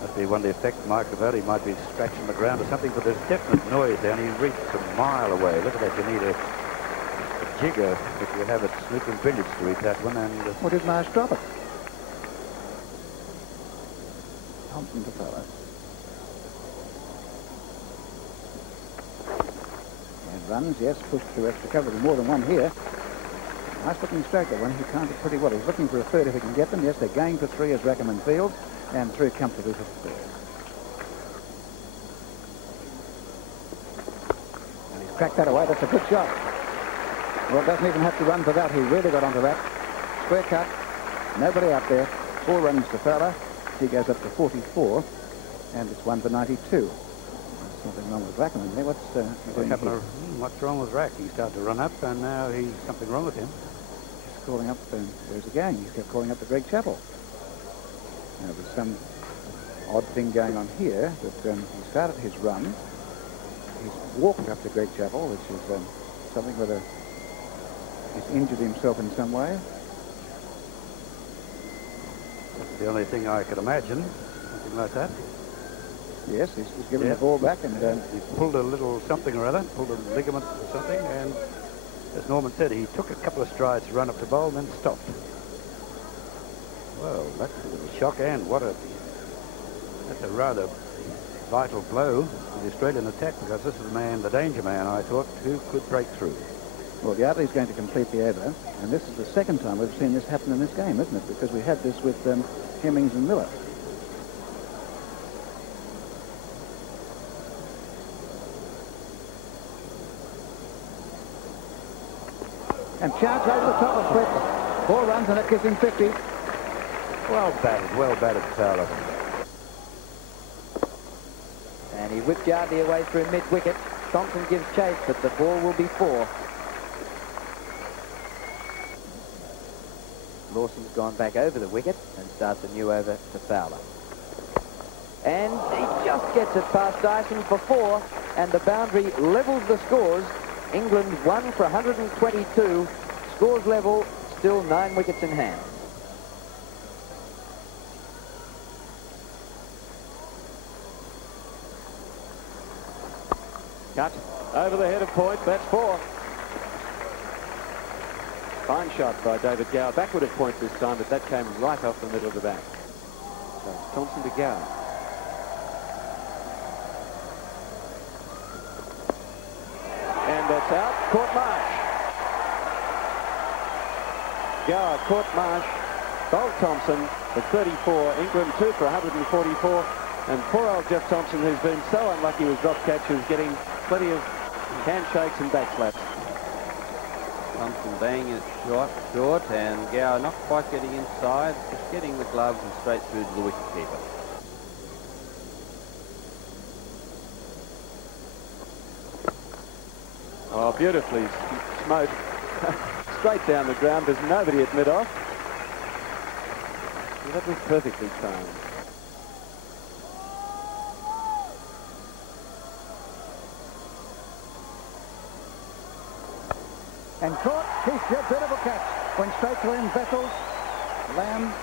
Must be one of the effects Mike about. He might be scratching the ground or something, but there's definite noise there, and he reached a mile away. Look at that. You need a jigger if you have it Snooker and billiards to reach that one. And what did Marsh drop it? Thompson to Fowler. And runs, yes, pushed through extra cover. There's more than one here. Nice looking stroke, that one. He counted pretty well. He's looking for a third if he can get them. Yes, they're going for 3 as Rackham and Fields, and through comfortably for 4. And he's cracked that away. That's a good shot. Well, doesn't even have to run for that. He really got onto that. Square cut. Nobody out there. 4 runs to Fowler. He goes up to 44. And it's 1 for 92. There's something wrong with Rackham in there. What's wrong with Rack? He started to run up, and now he's something wrong with him. He's calling up, there's a gang. He's kept calling up to Greg Chappell. Now, there's some odd thing going on here, that he started his run. He's walked up to Greg Chappell, which is something whether he's injured himself in some way. That's the only thing I could imagine, something like that. Yes, he's given the ball back, and he pulled a little something or other, pulled a ligament or something, and as Norman said, he took a couple of strides to run up the bowl and then stopped. Well, that's a shock, and that's a rather vital blow to the Australian attack, because this is the man, the danger man, I thought, who could break through. Well, Yardley's going to complete the over, and this is the second time we've seen this happen in this game, isn't it? Because we had this with Hemmings and Miller. And chance over the top of Fritz. 4 runs, and that gives him 50. Well batted, Fowler. And he whipped Yardley away through mid-wicket. Thompson gives chase, but the ball will be 4. Lawson's gone back over the wicket and starts a new over to Fowler. And he just gets it past Dyson for 4, and the boundary levels the scores. England 1 for 122. Scores level, still 9 wickets in hand. Cut over the head of point. That's 4. Fine shot by David Gower. Backward of point this time, but that came right off the middle of the bat. So Thompson to Gower. gets out. Caught Marsh. Gower caught Marsh. Bowled Thompson for 34. England 2 for 144. And poor old Jeff Thompson, who's been so unlucky with drop catches, getting plenty of handshakes and back slaps. Thompson banging it short, and Gower not quite getting inside, just getting the gloves and straight through to the wicketkeeper. Oh, beautifully smote. Straight down the ground. There's nobody at mid-off. Well, that was perfectly timed. And caught. He's a beautiful catch. Went straight to him. Vessels. Lamb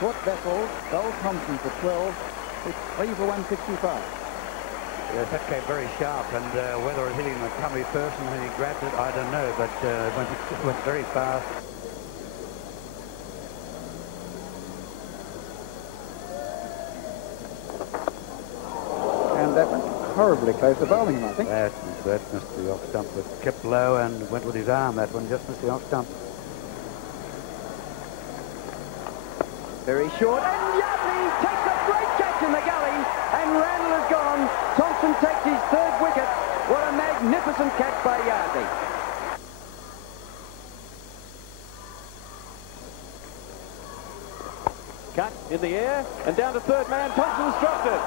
caught Vessels. Bowled Thompson for 12. It's 3 for 165. Yes, that came very sharp, and whether it hit him a tummy first and then he grabbed it, I don't know, but it went very fast. And that went horribly close to bowling him, I think. That missed the off stump, but kept low and went with his arm. That one just missed the off stump. Very short, and Yardley takes a great catch in the gully, and Randall is gone. Thompson takes his 3rd wicket. What a magnificent catch by Yardley. Cut in the air, and down to 3rd man. Thompson's dropped it.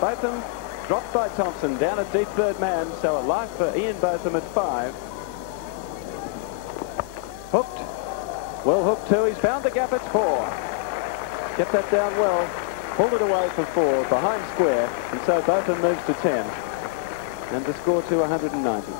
Botham dropped by Thompson, down at deep 3rd man, so a life for Ian Botham at 5. Hooked. Well hooked too. He's found the gap at 4. Kept that down well. Pulled it away for 4, behind square, and so Botham moves to 10. And the score to 190.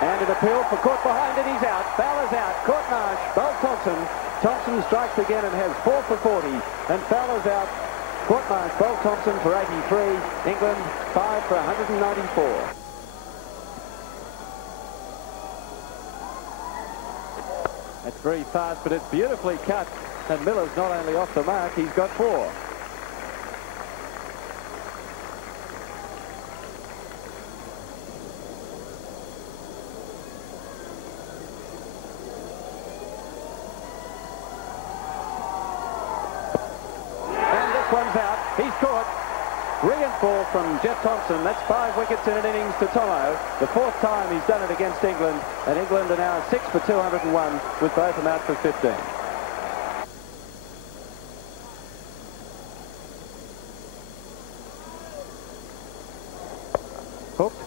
And an appeal for caught behind it. He's out. Fowler's out. Caught Marsh. Bowled Thompson. Thompson strikes again and has 4 for 40. And Fowler's out. Caught Marsh. Bowled Thompson for 83. England 5 for 194. That's very fast, but it's beautifully cut. And Miller's not only off the mark, he's got 4. And this one's out. He's caught. Brilliant ball from Jeff Thompson. That's 5 wickets in an innings to Tomo. The 4th time he's done it against England. And England are now 6 for 201 with both them out for 15. Hooked.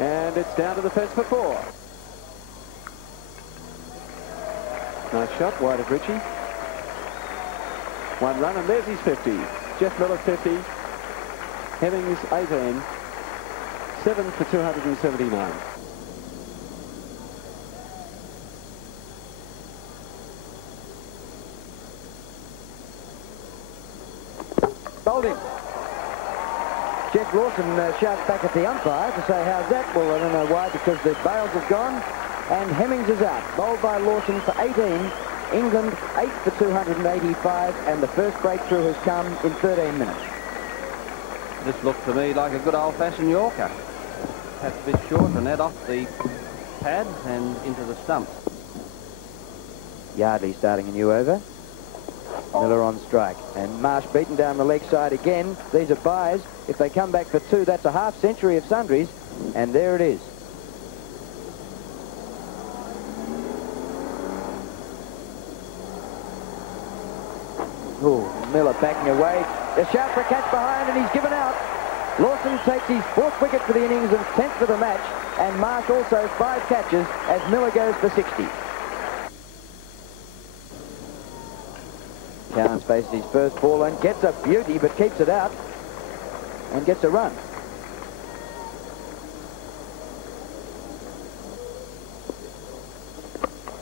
And it's down to the fence for 4. Nice shot, wide of Ritchie. 1 run, and there's his 50. Jeff Miller 50. Hemmings 18, 7 for 279. Bowled him. Jeff Lawson shouts back at the umpire to say, how's that? Well, I don't know why, because the bails have gone, and Hemmings is out. Bowled by Lawson for 18. England 8 for 285, and the first breakthrough has come in 13 minutes. This looked to me like a good old-fashioned Yorker. Perhaps a bit short and that off the pad and into the stumps. Yardley starting a new over. Miller on strike. And Marsh beaten down the leg side again. These are byes. If they come back for 2, that's a half century of sundries. And there it is. Oh, Miller backing away. A shout for a catch behind, and he's given out. Lawson takes his 4th wicket for the innings and 10th for the match, and Marsh also 5 catches as Miller goes for 60. Carnes faces his first ball and gets a beauty, but keeps it out and gets a run.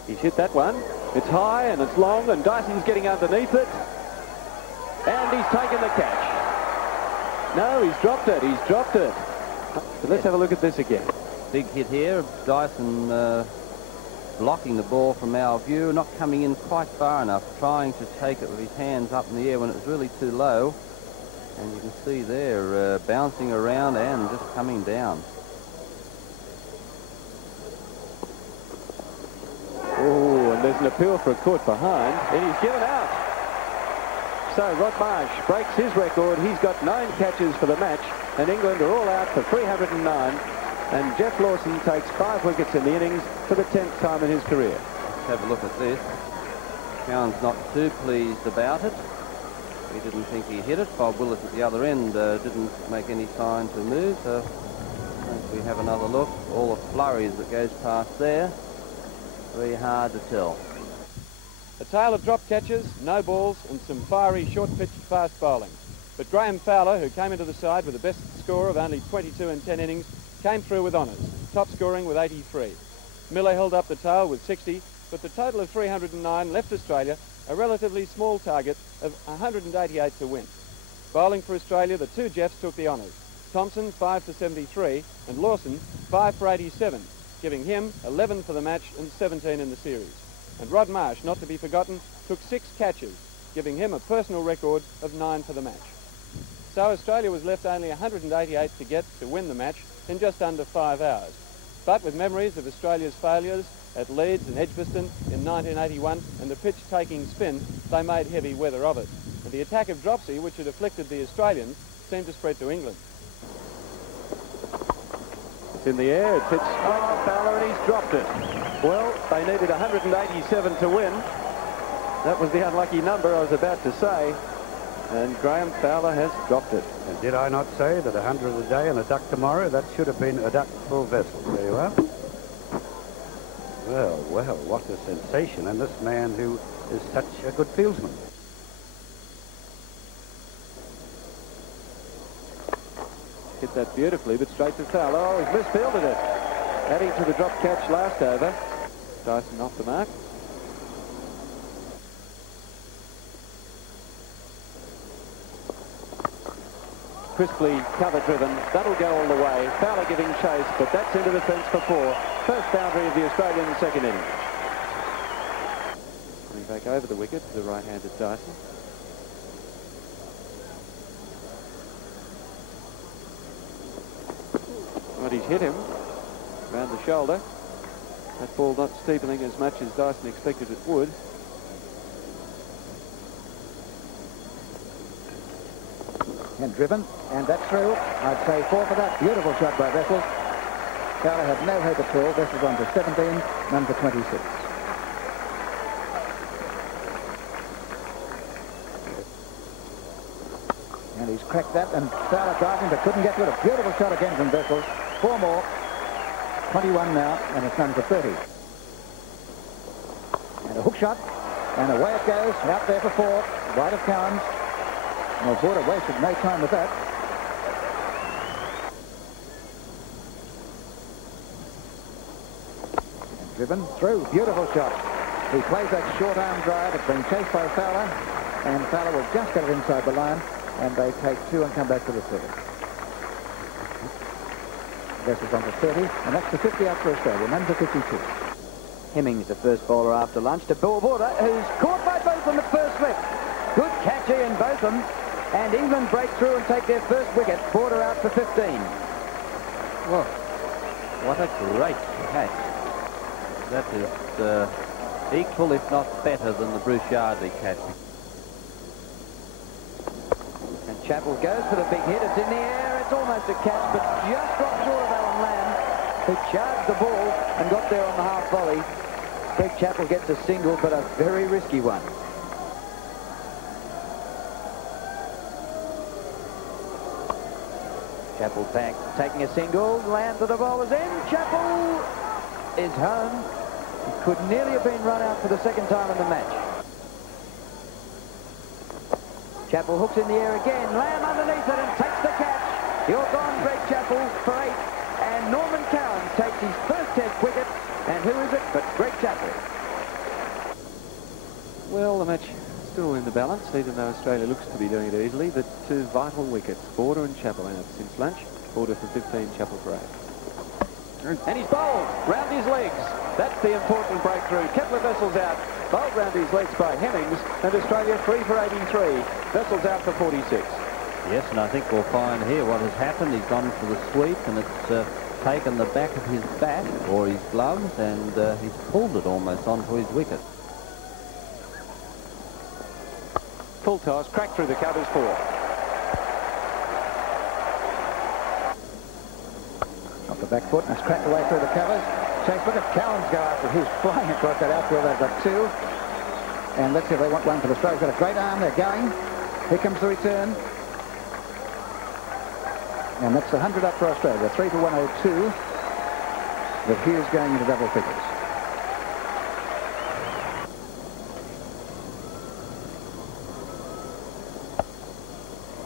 He's hit that one. It's high and it's long, and Dyson's getting underneath it. And he's taken the catch. No, he's dropped it. He's dropped it. But let's have a look at this again. Big hit here. Dyson blocking the ball from our view, not coming in quite far enough, trying to take it with his hands up in the air when it was really too low. And you can see there, bouncing around and just coming down. Oh, and there's an appeal for a court behind, and he's given out. So Rod Marsh breaks his record. He's got 9 catches for the match, and England are all out for 309. And Jeff Lawson takes 5 wickets in the innings for the 10th time in his career. Let's have a look at this. Cowan's not too pleased about it. He didn't think he hit it. Bob Willis at the other end didn't make any sign to move. So if we have another look, all the flurries that goes past there, very hard to tell. A tale of drop catches, no balls, and some fiery short-pitched fast bowling. But Graham Fowler, who came into the side with the best score of only 22 in 10 innings, came through with honours, top scoring with 83. Miller held up the tail with 60, but the total of 309 left Australia a relatively small target of 188 to win. Bowling for Australia, the 2 Jeffs took the honours. Thompson 5 for 73 and Lawson 5 for 87, giving him 11 for the match and 17 in the series. And Rod Marsh, not to be forgotten, took 6 catches, giving him a personal record of 9 for the match. So Australia was left only 188 to get to win the match in just under 5 hours. But with memories of Australia's failures at Leeds and Edgbaston in 1981 and the pitch taking spin, they made heavy weather of it. And the attack of dropsy, which had afflicted the Australians, seemed to spread to England. It's in the air, it's hit straight to Fowler and he's dropped it. Well, they needed 187 to win. That was the unlucky number I was about to say. And Graham Fowler has dropped it. And did I not say that 100 a day and a duck tomorrow? That should have been a duck full vessel. There you are. Well, well, what a sensation. And this man who is such a good fieldsman. Hit that beautifully, but straight to Fowler. Oh, he's misfielded it. Adding to the drop catch last over. Dyson off the mark. Crisply cover-driven. That'll go all the way. Fowler giving chase, but that's into the fence for 4. First boundary of the Australian second innings. Coming back over the wicket to the right-handed Dyson. But he's hit him round the shoulder. That ball not steepening as much as Dyson expected it would. And driven, and that's through. I'd say 4 for that. Beautiful shot by Vessels. Fowler had no hope at all. Vessels on for 17, none for 26. And he's cracked that, and Fowler diving, but couldn't get to it. A beautiful shot again from Vessels. 4 more. 21 now, and it's none for 30. And a hook shot, and away it goes. Out there for 4. Wide of Cowan's. Well, Border wasted no time with that. And driven through. Beautiful shot. He plays that short arm drive. It's been chased by Fowler. And Fowler will just get it inside the line. And they take 2 and come back to the 30. Vessels on to 30. And that's the 50 out for Australia. None for 52. Hemmings, the first bowler after lunch, to Bill Border, who's caught by Botham at first slip. Good catch here in Botham. And England break through and take their first wicket. Border out for 15. Well, what a great catch. That is equal, if not better, than the Bruce Yardley catch. And Chappell goes for the big hit. It's in the air. It's almost a catch, but just dropped short of Alan Lamb, who charged the ball and got there on the half volley. Greg Chappell gets a single, but a very risky one. Chappell back, taking a single. Lamb to the bowler's end. Chappell is home. He could nearly have been run out for the second time in the match. Chappell hooks in the air again. Lamb underneath it and takes the catch. You're gone, Greg Chappell, for 8. And Norman Cowan takes his first test wicket. And who is it but Greg Chappell? Well, the match still in the balance, even though Australia looks to be doing it easily. But 2 vital wickets, Border and Chappell out since lunch. Border for 15, Chappell for 8. And he's bowled round his legs. That's the important breakthrough. Kepler Vessel's out. Bowled round his legs by Hemmings, and Australia 3 for 83. Vessel's out for 46. Yes, and I think we'll find here what has happened. He's gone for the sweep, and it's taken the back of his bat or his gloves, and he's pulled it almost onto his wicket. Full toss, cracked through the covers, 4. Off the back foot, and it's cracked away through the covers. Chase, look at Cowans go after. He's flying across that outfield. They've got 2. And let's see if they want one for Australia. Got a great arm. They're going. Here comes the return. And that's 100 up for Australia. 3 for 102. But Hughes going into double figures.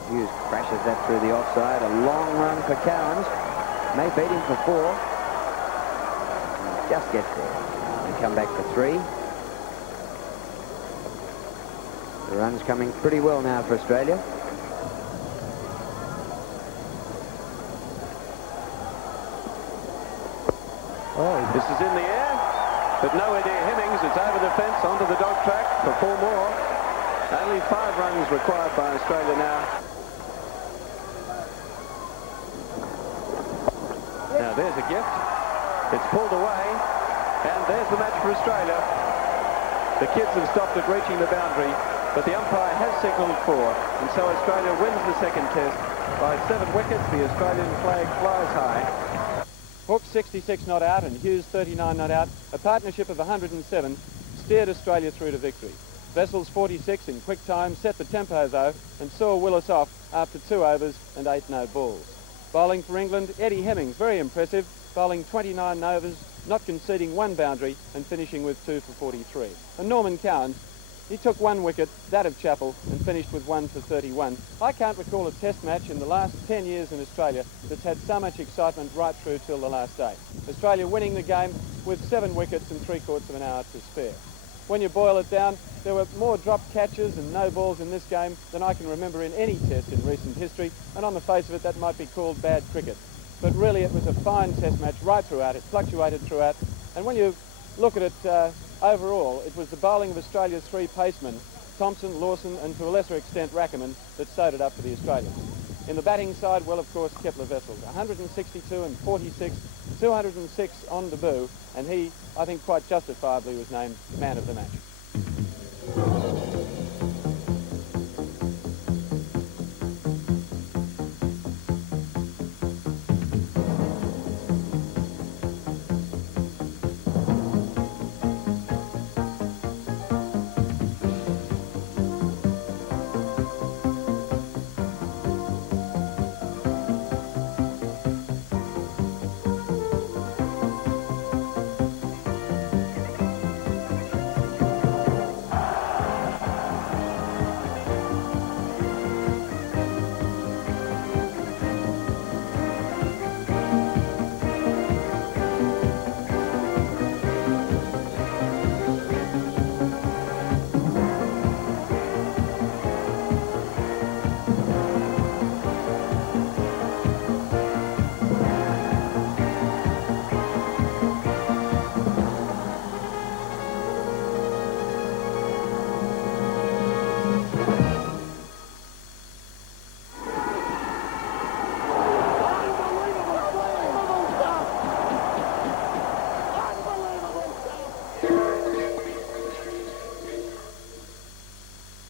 Hughes crashes that through the offside. A long run for Cowans. May beat him for 4. Just gets there. They come back for 3. The run's coming pretty well now for Australia. Oh, this is in the air, but nowhere near Hemmings. It's over the fence, onto the dog track for 4 more. Only 5 runs required by Australia now. Now there's a gift. It's pulled away, and there's the match for Australia. The kids have stopped it reaching the boundary, but the umpire has signalled 4, and so Australia wins the second test by 7 wickets. The Australian flag flies high. Hawke's 66 not out and Hughes 39 not out, a partnership of 107, steered Australia through to victory. Vessel's 46 in quick time set the tempo though and saw Willis off after 2 overs and 8 no balls. Bowling for England, Eddie Hemmings, very impressive, bowling 29 overs, not conceding 1 boundary and finishing with 2 for 43. And Norman Cowans, he took 1 wicket, that of Chappell, and finished with 1 for 31. I can't recall a test match in the last 10 years in Australia that's had so much excitement right through till the last day. Australia winning the game with 7 wickets and 3/4 of an hour to spare. When you boil it down, there were more dropped catches and no balls in this game than I can remember in any test in recent history, and on the face of it, that might be called bad cricket. But really, it was a fine test match right throughout. It fluctuated throughout, and when you look at it overall, it was the bowling of Australia's 3 pacemen, Thompson, Lawson, and to a lesser extent Rackerman, that sewed it up for the Australians. In the batting side, well, of course, Kepler Wessels, 162 and 46, 206 on debut, and he, I think, quite justifiably was named man of the match.